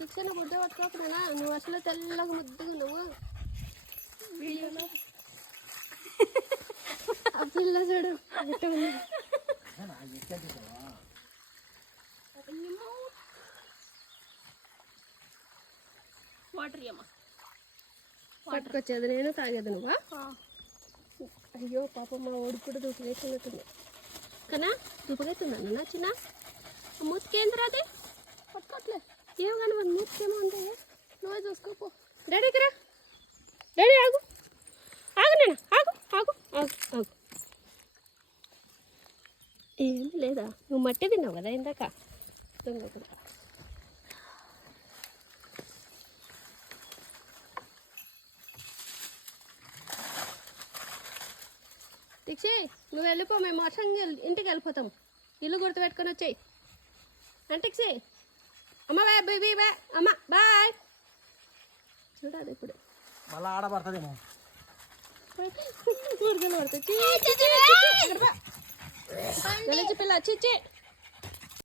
దీక్ష నా బుడ్డ పట్టుకోకున్నా నువ్వు అసలు తెల్లగా ముద్దుగా నువ్వు వీడియోలో ఆ పిల్ల చూడు వాటర్ అమ్మా పట్టుకొచ్చేది నేను తాగేది నువ్వా అయ్యో పాప మా ఓడికి కూడా దూపలేస్తున్నట్టుంది కన్నా దూపగైతుందన్న చిన్న మూతికేంద్రా అది పట్టుకోట్లే ఏమో కానీ మన మూతికేమో ఉంది నువ్వే చూసుకోపో డాడీకి రా డాడీ ఆగు ఆగు నేను ఆగు ఆగు ఆగు ఆగు ఏం లేదా నువ్వు మట్టి తిన్నావు కదా ఇందాక దొంగ దీక్షి నువ్వు వెళ్ళిపో మేము వర్షంగా ఇంటికి వెళ్ళిపోతాం ఇల్లు గుర్తుపెట్టుకొని వచ్చాయి అంటిక్షి అమ్మ బాయ్ బేబీ బాయ్ అమ్మ బాయ్ చూడాలి ఇప్పుడు మళ్ళీ ఆడబడుతుందేమో ఊరికెళ్ళి పడుతుంది పిల్ల చిచ్చి